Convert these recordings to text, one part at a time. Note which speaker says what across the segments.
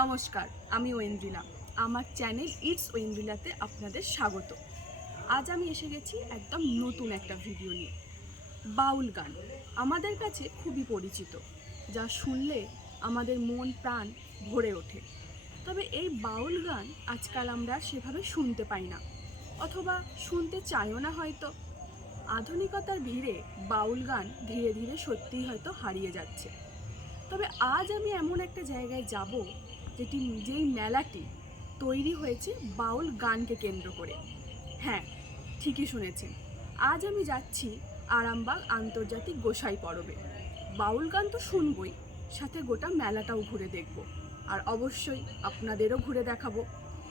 Speaker 1: নমস্কার, আমি ঐন্দ্রিলা আমার চ্যানেল ইটস ঐন্দ্রিলাতে আপনাদের স্বাগত। আজ আমি এসে গেছি একদম নতুন একটা ভিডিও নিয়ে। বাউল গান। আমাদের কাছে খুবই পরিচিত, যা শুনলে আমাদের মন, প্রাণ ভরে ওঠে। তবে এই বাউল গান আজকাল আমরা সেভাবে শুনতে পাই না, অথবা শুনতে চাইও না হয়তো। আধুনিকতার ভিড়ে বাউল গান ধীরে ধীরে সত্যিই হয়তো হারিয়ে যাচ্ছে। তবে আজ আমি এমন একটা জায়গায় যাব যেটি যেই মেলাটি তৈরি হয়েছে বাউল গানকে কেন্দ্র করে। হ্যাঁ ঠিকই শুনেছেন। আজ আমি যাচ্ছি আরামবাগ আন্তর্জাতিক গোসাই পরবে। বাউল গান তো শুনবই, সাথে গোটা মেলাটাও ঘুরে দেখব। আর অবশ্যই আপনাদেরও ঘুরে দেখাবো।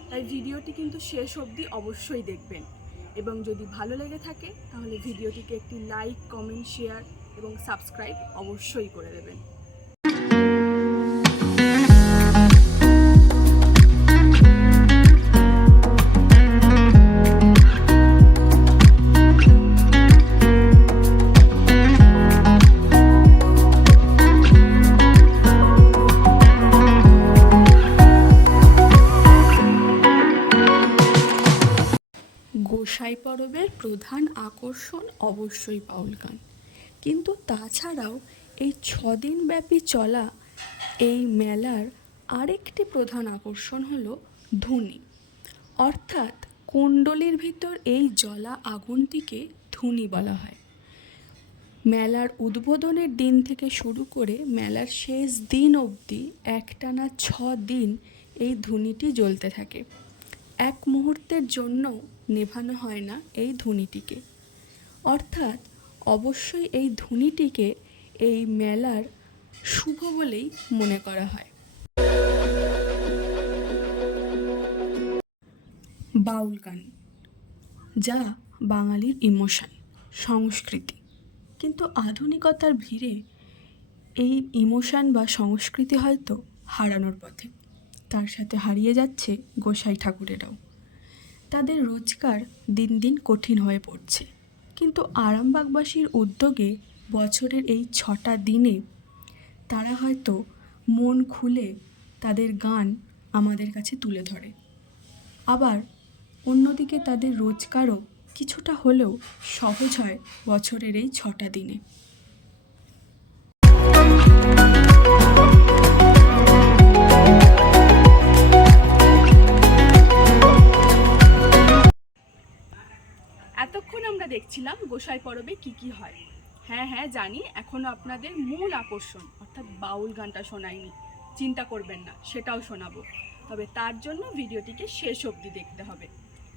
Speaker 1: তাই ভিডিওটি কিন্তু শেষ অবধি অবশ্যই দেখবেন। এবং যদি ভালো লেগে থাকে, তাহলে ভিডিওটিকে একটি লাইক, কমেন্ট, শেয়ার এবং সাবস্ক্রাইব অবশ্যই করে দেবেন। পরবের প্রধান আকর্ষণ অবশ্যই বাউল গান কিন্তু তাছাড়াও এই ছদিন ব্যাপী চলা এই মেলার আরেকটি প্রধান আকর্ষণ হলো ধুনি। অর্থাৎ কুণ্ডলীর ভিতর এই জলা আগুনটিকে ধুনি বলা হয়। মেলার উদ্বোধনের দিন থেকে শুরু করে মেলার শেষ দিন অবধি একটানা ছ দিন এই ধুনিটি জ্বলতে থাকে। এক মুহূর্তের জন্য নেভানো হয় না এই ধুনিটিকে অর্থাৎ অবশ্যই এই ধুনিটিকে এই মেলার শুভ বলেই মনে করা হয়। বাউল গান, যা বাঙালির ইমোশন, সংস্কৃতি। কিন্তু আধুনিকতার ভিড়ে এই ইমোশন বা সংস্কৃতি হয়তো হারানোর পথে। তার সাথে হারিয়ে যাচ্ছে গোসাই ঠাকুরেরাও। তাদের রোজগার দিন দিন কঠিন হয়ে পড়ছে। কিন্তু আরামবাগবাসীর উদ্যোগে বছরের এই ছটা দিনে তারা হয়তো মন খুলে তাদের গান আমাদের কাছে তুলে ধরে। আবার অন্যদিকে তাদের রোজগারও কিছুটা হলেও সহজ হয় বছরের এই ছটা দিনে। গোসাই কি কি হয়? হ্যাঁ হ্যাঁ জানি, এখনও আপনাদের মূল আকর্ষণ, অর্থাৎ বাউল গানটা শোনায়নি চিন্তা করবেন না, সেটাও শোনাবো। তবে তার জন্য ভিডিওটিকে শেষ অবধি দেখতে হবে।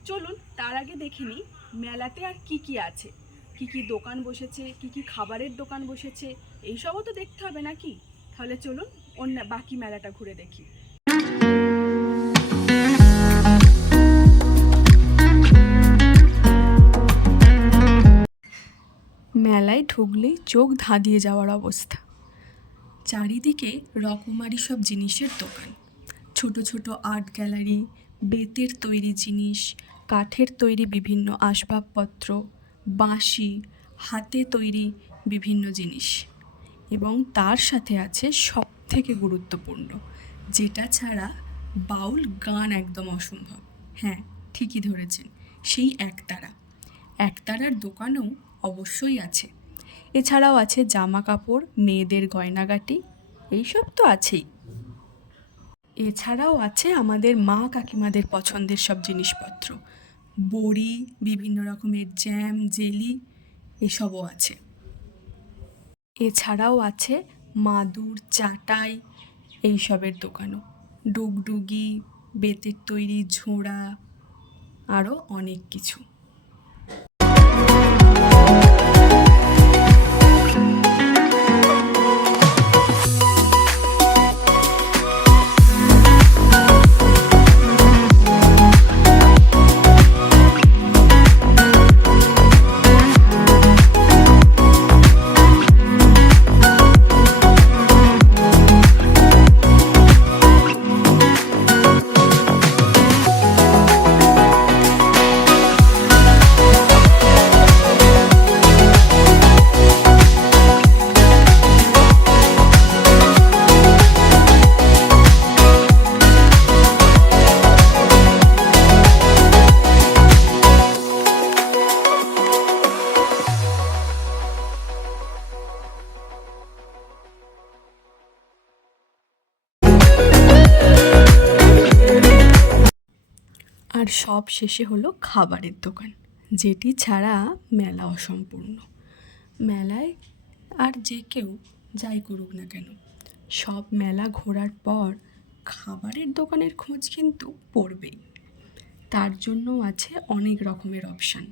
Speaker 1: চলুন, তার আগে দেখে নিই, মেলাতে আর কি কি আছে? কি কি দোকান বসেছে, কি কি খাবারের দোকান বসেছে, এইসবও তো দেখতে হবে নাকি? তাহলে চলুন, অন্য বাকি মেলাটা ঘুরে দেখি। মেলায় ঢুকলেই চোখ ধাঁধিয়ে যাওয়ার অবস্থা। চারিদিকে রকমারি সব জিনিসের দোকান। ছোট ছোট আর্ট গ্যালারি, বেতের তৈরি জিনিস, কাঠের তৈরি বিভিন্ন আসবাবপত্র, বাঁশি, হাতে তৈরি বিভিন্ন জিনিস। এবং তার সাথে আছে সব থেকে গুরুত্বপূর্ণ, যেটা ছাড়া বাউল গান একদম অসম্ভব। হ্যাঁ ঠিকই ধরেছেন, সেই একতারা। একতারার দোকানও অবশ্যই আছে। এছাড়াও আছে জামা কাপড় মেয়েদের গয়নাগাটি, এইসব তো আছেই। এছাড়াও আছে আমাদের মা কাকিমাদের পছন্দের সব জিনিসপত্র। বড়ি, বিভিন্ন রকমের জ্যাম, জেলি, এসবও আছে। এছাড়াও আছে মাদুর, চাটাই, এইসবের দোকানও। ডুগডুগি, বেতের তৈরি, ঝোড়া, আরও অনেক কিছু। আর সব শেষে হলো খাবারের দোকান, যেটি ছাড়া মেলা অসম্পূর্ণ। মেলায় আর যে কেউ যাই করুক না কেন, সব মেলা ঘোরার পর খাবারের দোকানের খোঁজ কিন্তু পড়বেই। তার জন্য আছে অনেক রকমের অপশান।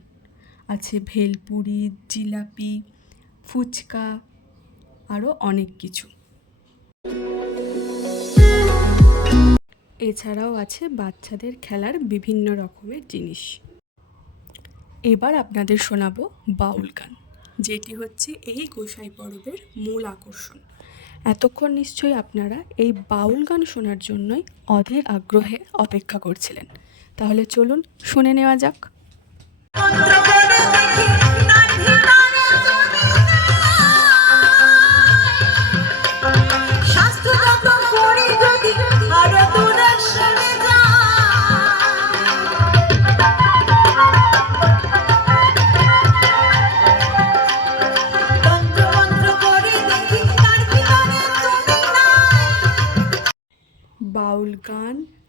Speaker 1: আছে ভেলপুরি, জিলাপি, ফুচকা, আরও অনেক কিছু। এছাড়াও আছে বাচ্চাদের খেলার বিভিন্ন রকমের জিনিস। এবার আপনাদের শোনাবো বাউল গান, যেটি হচ্ছে এই গোসাই পরবের মূল আকর্ষণ। এতক্ষণ নিশ্চয়ই আপনারা এই বাউল গান শোনার জন্যই অধীর আগ্রহে অপেক্ষা করছিলেন। তাহলে চলুন শুনে নেওয়া যাক।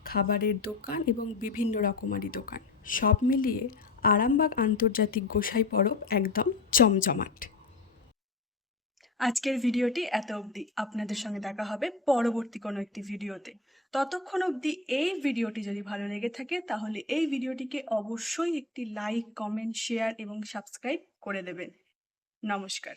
Speaker 1: খাবারের দোকান এবং বিভিন্ন রকমারি দোকান। সব মিলিয়ে আরামবাগ আন্তর্জাতিক গোসাই পরব একদম জমজমাট আজকের ভিডিওটি এত অবধি। আপনাদের সঙ্গে দেখা হবে পরবর্তী কোনো একটি ভিডিওতে। ততক্ষণ অবধি এই ভিডিওটি যদি ভালো লেগে থাকে, তাহলে এই ভিডিওটিকে অবশ্যই একটি লাইক, কমেন্ট, শেয়ার এবং সাবস্ক্রাইব করে দেবেন। নমস্কার।